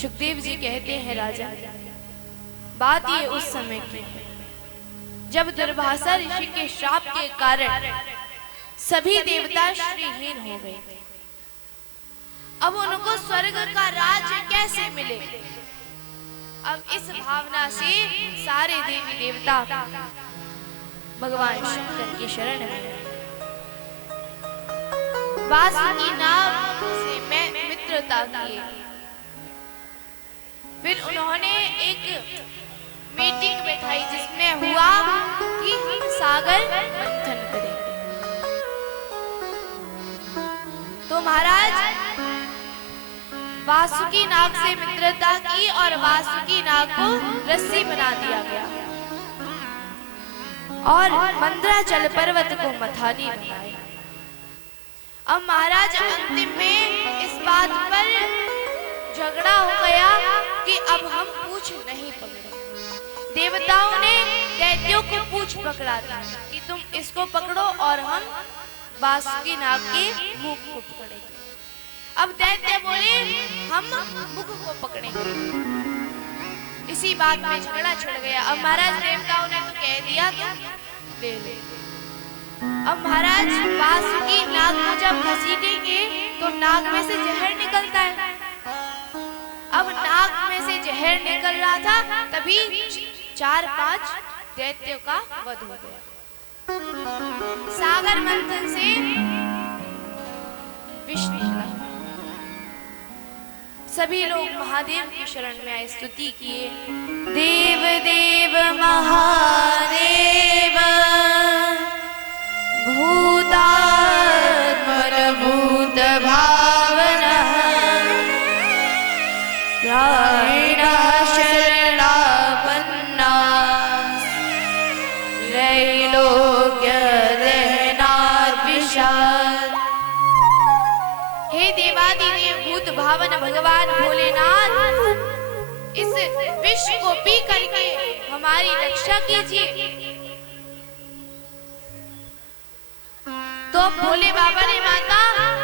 सुखदेव जी कहते हैं राजा, बात ये उस समय की है जब दुर्वासा ऋषि के श्राप के कारण सभी देवता श्रीहीन हो गए थे। अब उनको स्वर्ग का राज्य कैसे मिले? अब इस भावना से सारे देवी देवता भगवान शंकर की शरण में गए। वासुकी नाग से मैं मित्रता किए। फिर उन्होंने एक मीटिंग बैठाई जिसमें हुआ कि सागर मंथन करेंगे। तो महाराज वासुकी नाग से मित्रता की और वासुकी नाग को रस्सी बना दिया गया और मंदराचल पर्वत को मथानी बनाया। अब महाराज अंतिम में इस बात पर झगड़ा हो गया कि अब हम पूछ नहीं पकड़े। देवताओं ने दैत्यों को पूछ पकड़ा था कि तुम इसको पकड़ो और हम वासुकी नाग के मुख को पकड़ेंगे। अब दैत्य बोले हम मुख को पकड़ेंगे। इसी बात में झगड़ा छिड़ गया। अब महाराज देवताओं ने तो कह दिया कि ले ले। अब महाराज वासुकी नाग को जब घसीटेंगे तो नाग में से जहर निकलता है। अब नाग में से जहर निकल रहा था, तभी 4-5 दैत्यों का वध हो गया। सागर मंथन से विष निकला। सभी लोग महादेव की शरण में आए, स्तुति किए। देव देव महादेव भूतात्मन भूत भावना त्रायणा शरणापन्ना त्रैलोक्य दहनात् विशाल। हे देवादिदेव भूत भावन भगवान भोलेनाथ, इस विष को पी करके हमारी रक्षा कीजिए। तो भोले बाबा ने माता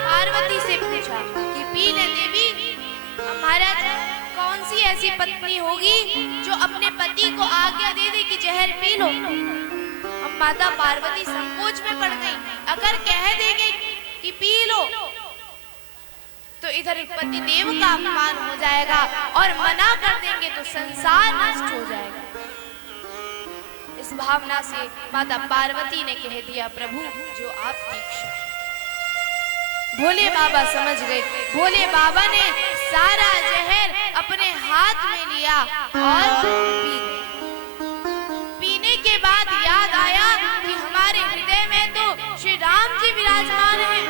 पार्वती से पूछा कि पी ले देवी, हमारा कौन सी ऐसी पत्नी होगी जो अपने पति को आज्ञा दे दे कि जहर पी लो। अब माता पार्वती संकोच में पड़ गई। अगर कह देंगे कि पी लो तो इधर पति देव का अपमान हो जाएगा और मना कर देंगे तो संसार नष्ट हो जाएगा। इस भावना से माता पार्वती ने कह दिया, प्रभु जो आपकी इच्छा। भोले बाबा समझ गए। भोले बाबा ने सारा जहर अपने हाथ में लिया और पी गए। पीने के बाद याद आया कि हमारे हृदय में तो श्री राम जी विराजमान हैं।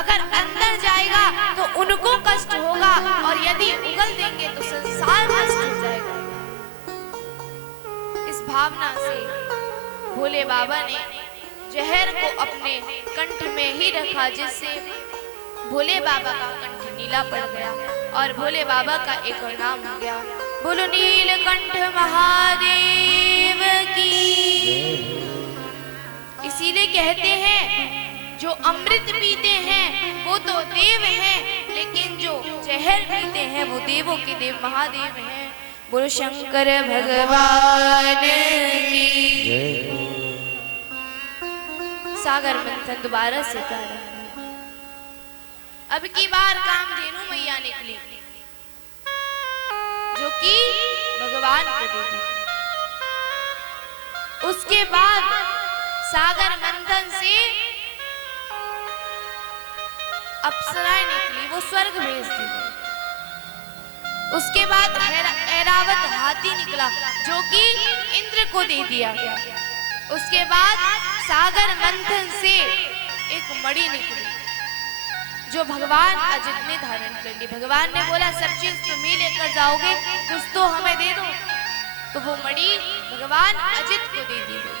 अगर अंदर जाएगा तो उनको कष्ट होगा और यदि उगल देंगे तो संसार नष्ट हो जाएगा। इस भावना से भोले बाबा ने जहर को अपने कंठ में ही रखा, जिससे भोले बाबा का कंठ नीला पड़ गया और भोले बाबा का एक और नाम हो गया। बोलो नीलकंठ महादेव की। इसीलिए कहते हैं जो अमृत पीते हैं वो तो देव हैं, लेकिन जो जहर पीते हैं वो देवों के देव महादेव हैं। बोलो शंकर भगवान की। सागर मंथन दोबारा से प्रारंभ। अब की बार कामधेनु मैया निकली जो कि भगवान को दे दी। उसके बाद सागर मंथन से अप्सराएं निकली, वो स्वर्ग भेज दी गई। उसके बाद ऐरावत हाथी निकला जो कि इंद्र को दे दिया गया। उसके बाद सागर मंथन से एक मणि निकली जो भगवान अजित ने धारण कर ली। भगवान ने बोला सब चीज तुम ही लेकर जाओगे, कुछ तो हमें दे दो। तो वो मणि भगवान अजित को दे दी गई।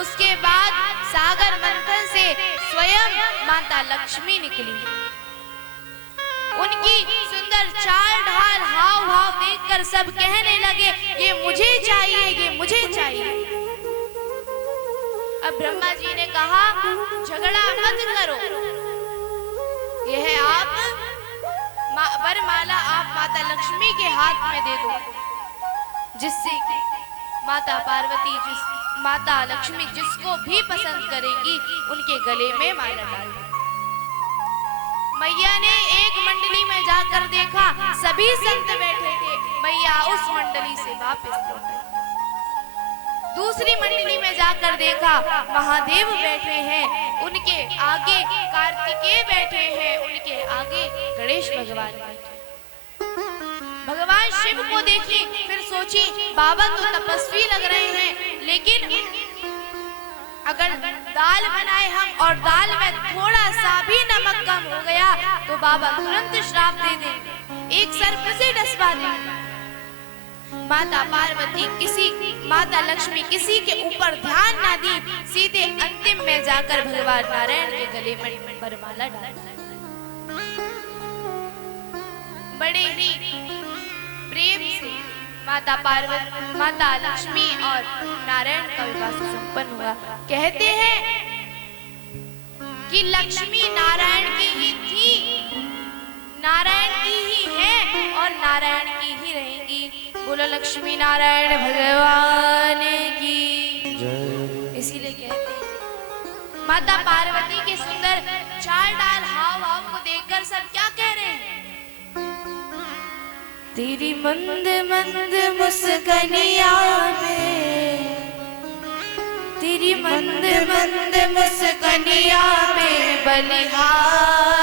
उसके बाद सागर मंथन से स्वयं माता लक्ष्मी निकली। उनकी सुंदर चाल ढाल हाव भाव देखकर सब कहने लगे ये मुझे चाहिए, ये मुझे चाहिए। अब ब्रह्मा जी ने कहा झगड़ा मत करो, यह आप लक्ष्मी के हाथ में दे दो, जिससे कि माता पार्वती माता लक्ष्मी जिसको भी पसंद करेगी उनके गले में माला डाल दो। मैया ने एक मंडली में जाकर देखा, सभी संत बैठे थे। मैया उस मंडली से वापस लौट गई। दूसरी मंडली में जाकर देखा, महादेव बैठे हैं, उनके आगे कार्तिकेय बैठे हैं, उनके आगे गणेश भगवान बैठे। भगवान शिव को देखी, फिर सोची बाबा तो तपस्वी लग रहे हैं, लेकिन अगर दाल बनाए हम और दाल में थोड़ा सा भी नमक कम हो गया तो बाबा तुरंत श्राप दे देंगे, एक सर्प से डसवा देंगे। माता पार्वती माता लक्ष्मी किसी के ऊपर ध्यान ना दी, सीधे अंतिम में जाकर भगवान नारायण के गले में वरमाला डाल दी। बड़े ही प्रेम से माता पार्वती माता लक्ष्मी और नारायण का विवाह संपन्न हुआ। कहते हैं कि लक्ष्मी नारायण की ही थी, नारायण की ही है और नारायण की ही रहेंगी। बोलो लक्ष्मी नारायण भगवान की जय। इसीलिए कहते हैं माता पार्वती के सुंदर चाल डाल हाव भाव को देखकर सब क्या कह रहे हैं? तेरी मंद मंद मुस्कानिया में, तेरी मंद मंद मुस्कानिया में बलिहार